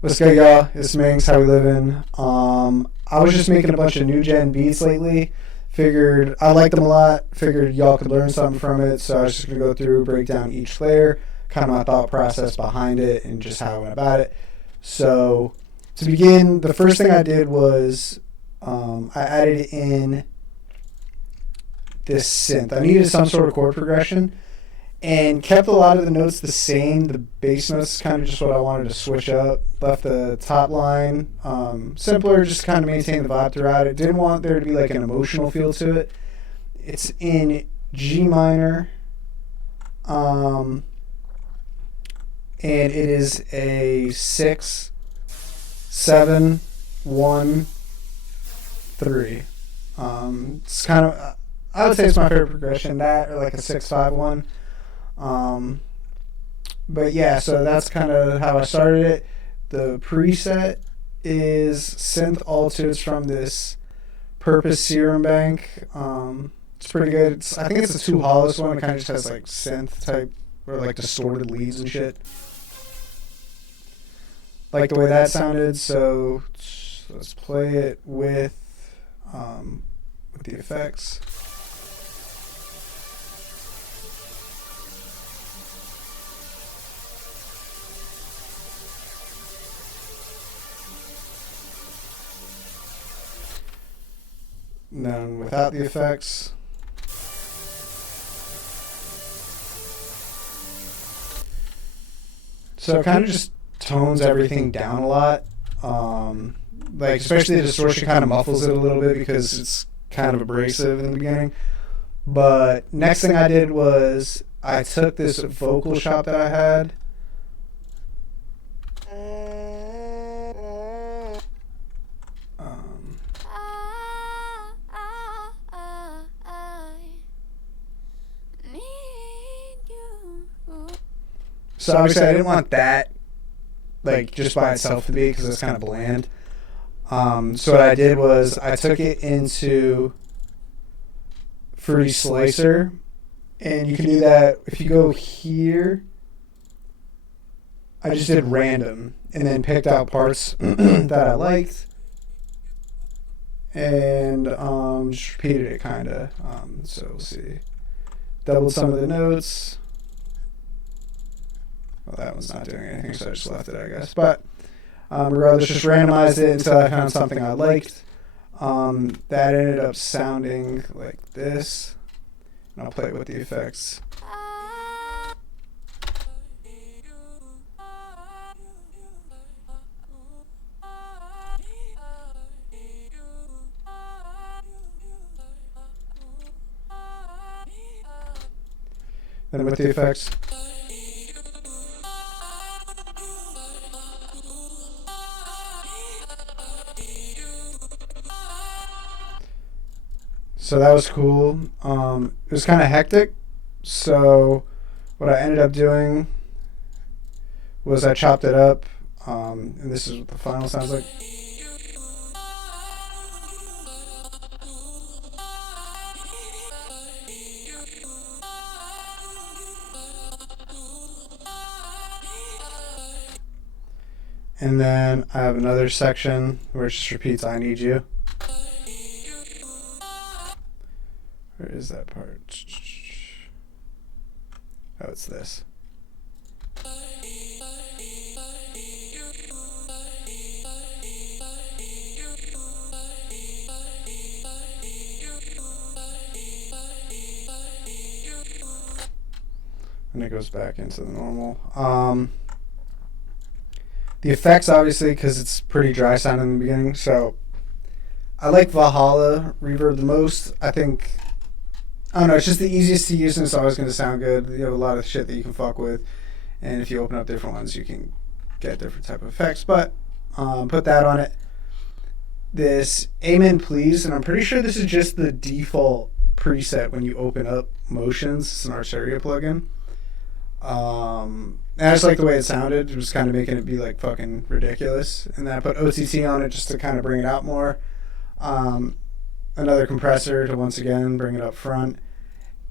What's good, y'all? It's Minx. How we living? I was just making a bunch of new gen beats lately. Figured I liked them a lot. Figured y'all could learn something from it. So I was just gonna go through, break down each layer, kind of my thought process behind it, and just how I went about it. So to begin, the first thing I did was I added in this synth. I needed some sort of chord progression and kept a lot of the notes the same. The bass notes is kind of just what I wanted to switch up. Left the top line simpler, just kind of maintain the vibe throughout it. Didn't want there to be like an emotional feel to it. It's in G minor, and it is a 6, 7, 1, 3. It's kind of, I would say it's my favorite progression. That or like a 6, 5, 1. But yeah, so that's kind of how I started it. The preset is synth altitudes from this Purpose Serum Bank. It's pretty good. I think it's a two hollows one. It kind of just has like synth type or like distorted leads and shit. Like the way that sounded. So let's play it with the effects. And then without the effects. So it kind of just tones everything down a lot. Like especially the distortion kind of muffles it a little bit because it's kind of abrasive in the beginning. But next thing I did was I took this vocal shop that I had. So obviously I didn't want that like just by itself to be because it's kind of bland. So what I did was I took it into Fruity Slicer, and you can do that if you go here. I just did random and then picked out parts that I liked and just repeated it kind of. So we'll see. Doubled some of the notes. Well, that one's not doing anything, so I just left it, I guess. But regardless, just randomized it until I found something I liked. That ended up sounding like this. And I'll play it with the effects. Then with the effects. So that was cool. It was kind of hectic. So what I ended up doing was I chopped it up. And this is what the final sounds like. And then I have another section where it just repeats I need you. Where is that part? Oh, it's this. And it goes back into the normal. The effects, obviously, because it's pretty dry sound in the beginning. So I like Valhalla reverb the most. I think, I don't know, it's just the easiest to use and it's always going to sound good. You have a lot of shit that you can fuck with. And if you open up different ones, you can get different type of effects. But put that on it. This Amen Please, and I'm pretty sure this is just the default preset when you open up Motions. It's an Arteria plugin. And I just like the way it sounded. It was kind of making it be like fucking ridiculous. And then I put OTT on it just to kind of bring it out more. Another compressor to once again bring it up front.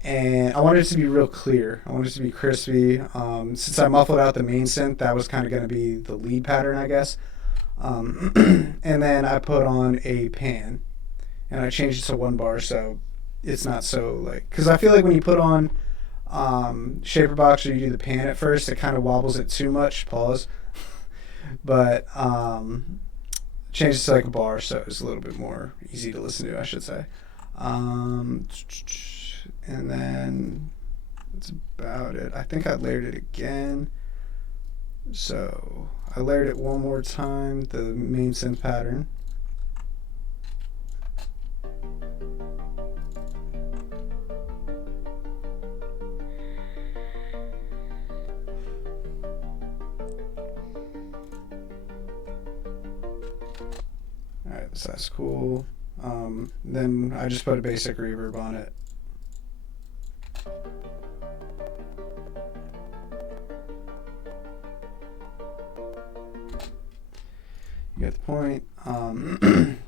and I wanted it to be real clear. I wanted it to be crispy. Since I muffled out the main synth, that was kind of going to be the lead pattern, I guess. And then I put on a pan, and I changed it to 1 bar, so it's not so like, because I feel like when you put on shaper box or you do the pan at first, it kind of wobbles it too much. Pause. But changed it to like a bar, so it's a little bit more easy to listen to, I should say. And then that's about it. I think I layered it again. So I layered it one more time, the main synth pattern. Alright, so that's cool. Then I just put a basic reverb on it. You get the point.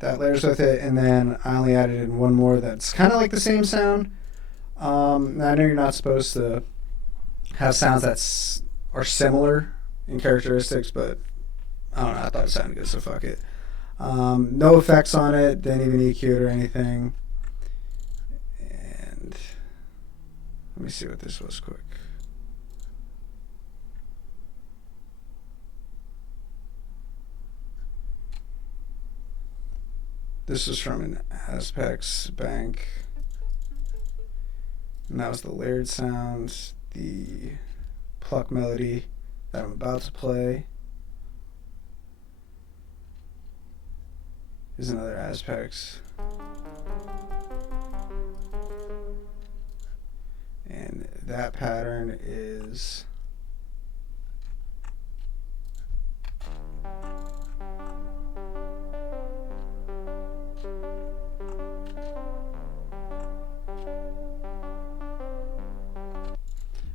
That layers with it, and then I only added in one more that's kind of like the same sound. I know you're not supposed to have sounds that are similar in characteristics, but I don't know, I thought it sounded good, so fuck it. No effects on it, didn't even EQ it or anything. And let me see what this was quick. This was from an Aspects bank, and that was the layered sound, the pluck melody that I'm about to play is another Aspects, and that pattern is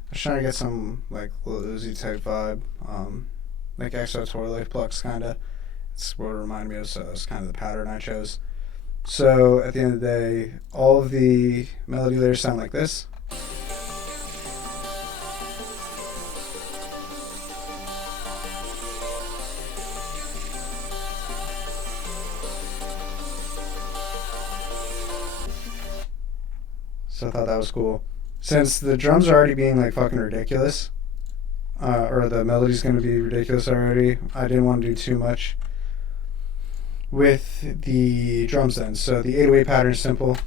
I was trying to get some like Lil Uzi type vibe, like Exo Tour Life Plucks kind of. It's what it reminded me of, so it's kind of the pattern I chose. So at the end of the day, all of the melody layers sound like this. So I thought that was cool. Since the drums are already being like fucking ridiculous, or the melody's going to be ridiculous already, I didn't want to do too much with the drums then. So the 808 pattern is simple.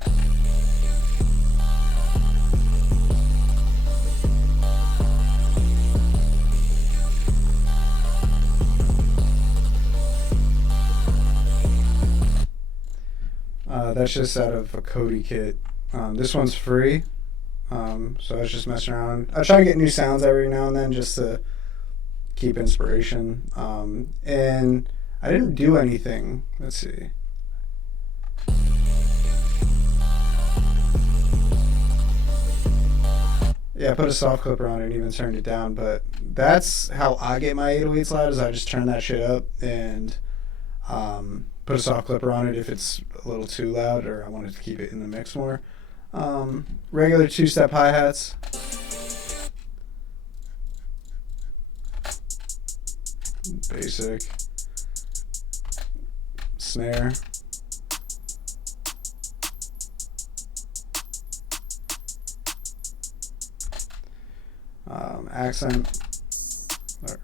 That's just out of a Cody kit. This one's free. So I was just messing around. I try to get new sounds every now and then just to keep inspiration. And I didn't do anything. Let's see. Yeah, I put a soft clipper on it and even turned it down, but that's how I get my 808s loud, is I just turn that shit up and put a soft clipper on it if it's a little too loud or I wanted to keep it in the mix more. Regular 2-step hi-hats. Basic. Snare. Accent. Or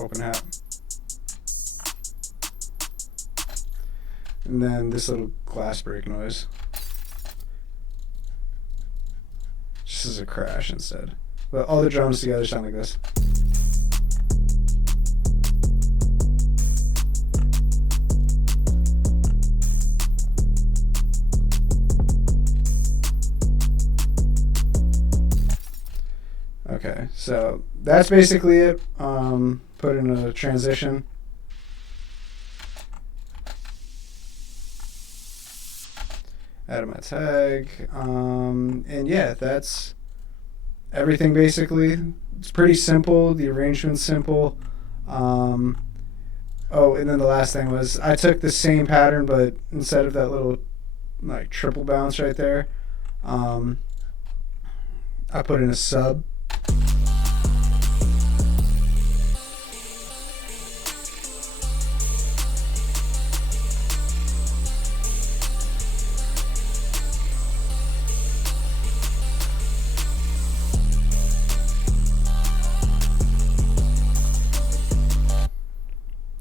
open hat. And then this little glass break noise. Just as a crash instead. But all the drums together sound like this. Okay, so that's basically it. Put in a transition. Added my tag. And yeah, that's everything basically. It's pretty simple. The arrangement's simple. Oh, and then the last thing was I took the same pattern, but instead of that little like triple bounce right there, I put in a sub.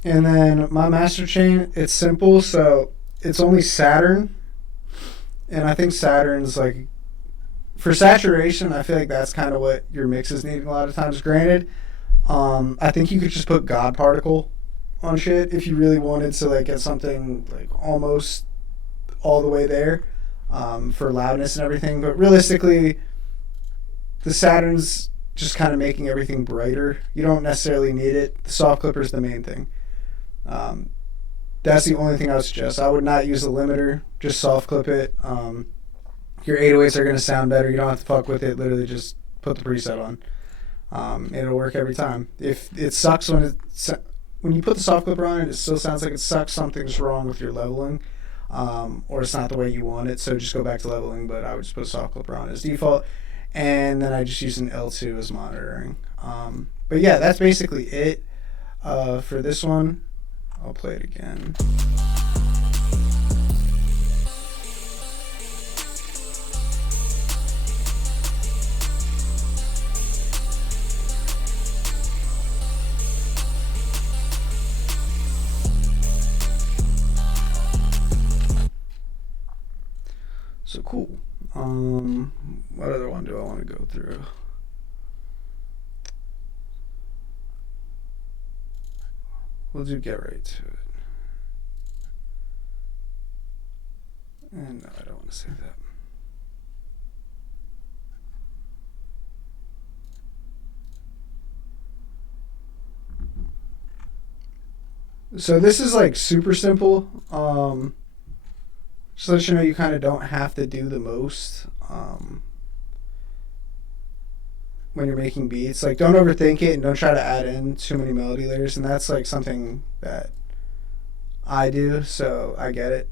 And then my master chain, it's simple, so it's only Saturn. And I think Saturn's like, for saturation, I feel like that's kind of what your mix is needing a lot of times. Granted, I think you could just put God particle on shit if you really wanted to like get something like almost all the way there for loudness and everything. But realistically, the Saturn's just kind of making everything brighter. You don't necessarily need it. The soft clipper is the main thing. That's the only thing I would suggest. I would not use the limiter. Just soft clip it. Your 808s are going to sound better. You don't have to fuck with it. Literally just put the preset on. It'll work every time. If it sucks when you put the soft clipper on it, it still sounds like it sucks. Something's wrong with your leveling, or it's not the way you want it. So just go back to leveling. But I would just put a soft clipper on as default, and then I just use an L2 as monitoring. But yeah, that's basically it for this one. I'll play it again. So cool. What other one do I want to go through? We'll do get right to it. And no, I don't want to say that. So this is like super simple. Just to let you know, you kind of don't have to do the most when you're making beats. Like, don't overthink it and don't try to add in too many melody layers. And that's like something that I do, so I get it.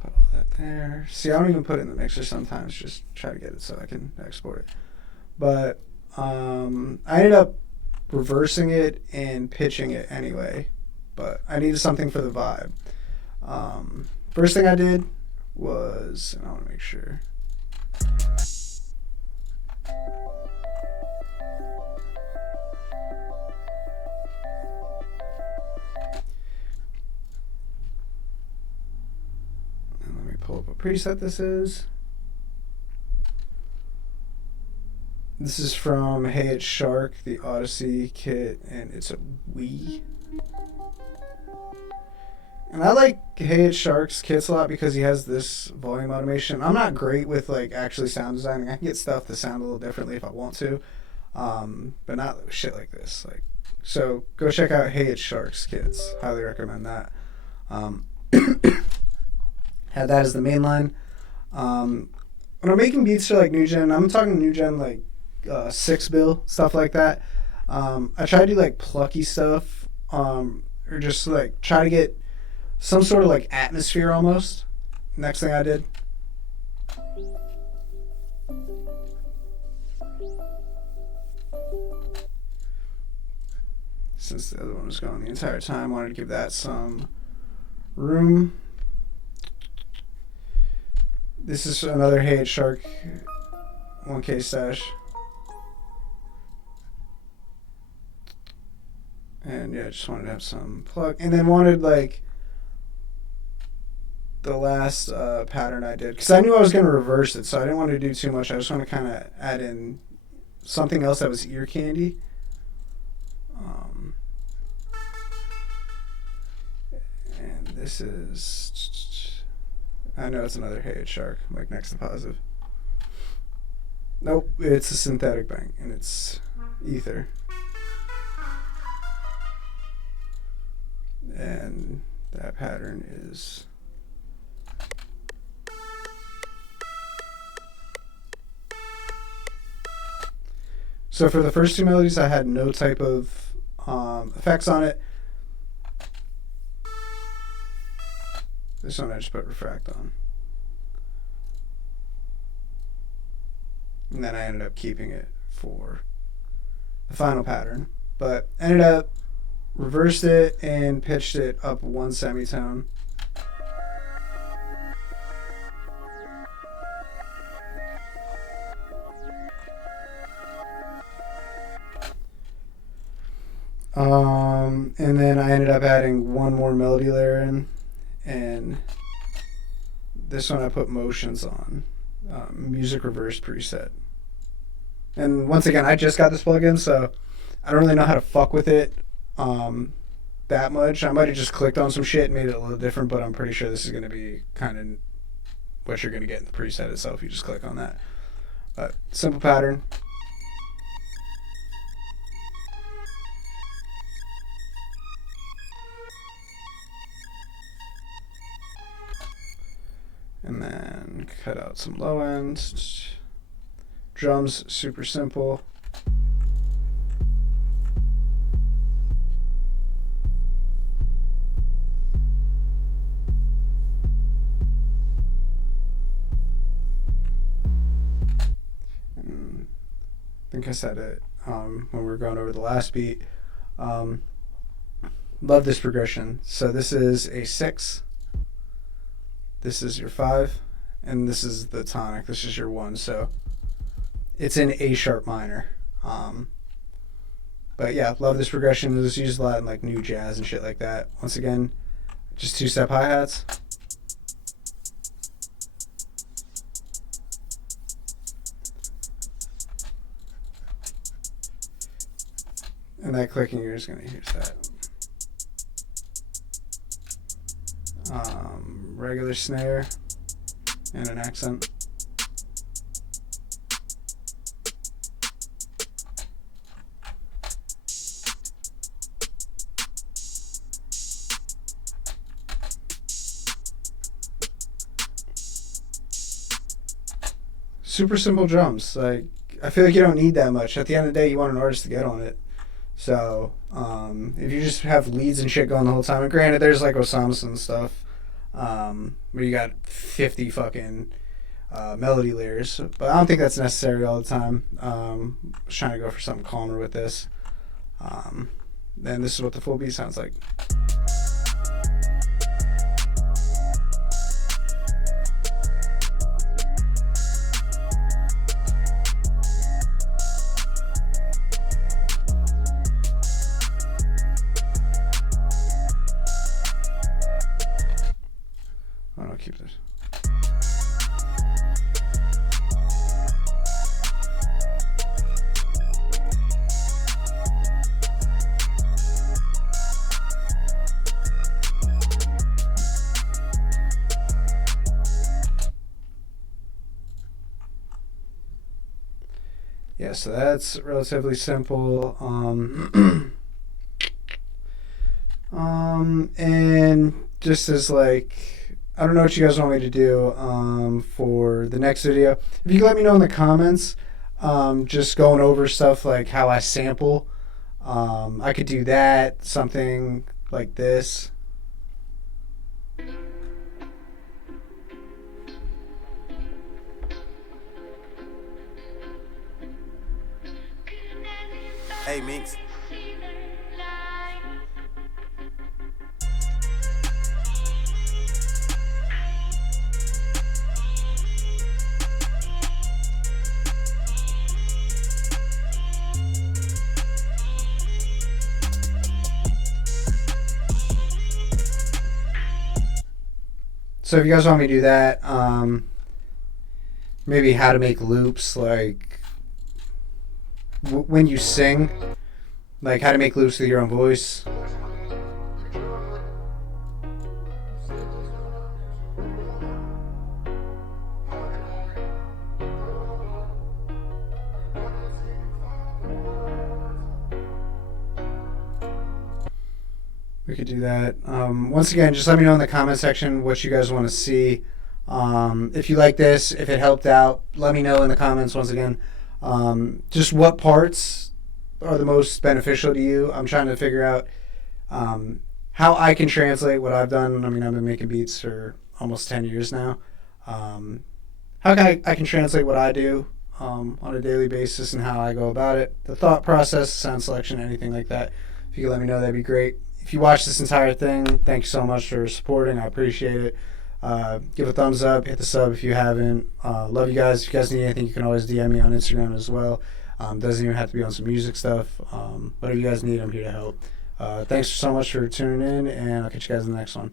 Put all that there. See, I don't even put it in the mixer sometimes. Just try to get it so I can export it. But I ended up reversing it and pitching it anyway. But I needed something for the vibe. First thing I did was, and I want to make sure. And let me pull up what preset this is. This is from Hey It's Shark, the Odyssey kit, and it's a Wii. And I like Hey It's Shark's kits a lot because he has this volume automation. I'm not great with like actually sound designing. I can get stuff to sound a little differently if I want to, but not shit like this. Like, so go check out Hey It's Shark's kits. Highly recommend that. Had that as the main line. When I'm making beats for like new gen, I'm talking new gen like 6-bill stuff like that. I try to do like plucky stuff, or just like try to get some sort of like atmosphere almost. Next thing I did. Since the other one was going the entire time, I wanted to give that some room. This is another Hey It's Shark 1K stash. And yeah, just wanted to have some plug. And then wanted like the last pattern I did, because I knew I was going to reverse it, so I didn't want to do too much. I just want to kind of add in something else that was ear candy. And this is, I know it's another Hey It's Shark, like next to positive. Nope, it's a synthetic bank, and it's ether. And that pattern is so for the first two melodies I had no type of effects on it. This one I just put refract on. and then I ended up keeping it for the final pattern. But ended up reversed it and pitched it up one semitone. And then I ended up adding one more melody layer in, and this one I put motions on, music reverse preset. And once again, I just got this plugin, so I don't really know how to fuck with it that much. I might have just clicked on some shit and made it a little different, but I'm pretty sure this is going to be kind of what you're going to get in the preset itself. You just click on that. But simple pattern. And then cut out some low ends. Drums, super simple. And I think I said it when we were going over the last beat. Love this progression. So this is a 6. This is your 5, and this is the tonic. This is your 1. So it's in A sharp minor. But yeah, love this progression. It was used a lot in like new jazz and shit like that. Once again, just 2-step hi-hats. And that clicking, you're just going to hear that. Regular snare and an accent. Super simple drums. Like, I feel like you don't need that much. At the end of the day, you want an artist to get on it. So if you just have leads and shit going the whole time, and granted, there's like Osamson stuff where you got 50 fucking melody layers, but I don't think that's necessary all the time. I was trying to go for something calmer with this. Then this is what the full beat sounds like. I'll keep this. Yeah, so that's relatively simple. And just as like, I don't know what you guys want me to do for the next video. If you can let me know in the comments, just going over stuff like how I sample. I could do that, something like this. Hey, Minx. So if you guys want me to do that, maybe how to make loops, like when you sing, like how to make loops with your own voice. We could do that. Once again, just let me know in the comment section what you guys want to see. If you like this, if it helped out, let me know in the comments once again. Just what parts are the most beneficial to you. I'm trying to figure out how I can translate what I've done. I mean, I've been making beats for almost 10 years now. How can I can translate what I do on a daily basis and how I go about it. The thought process, sound selection, anything like that. If you could let me know, that'd be great. If you watch this entire thing, thank you so much for supporting. I appreciate it. Give a thumbs up, hit the sub if you haven't. Love you guys. If you guys need anything, you can always DM me on Instagram as well. Doesn't even have to be on some music stuff. Whatever you guys need, I'm here to help. Thanks so much for tuning in, and I'll catch you guys in the next one.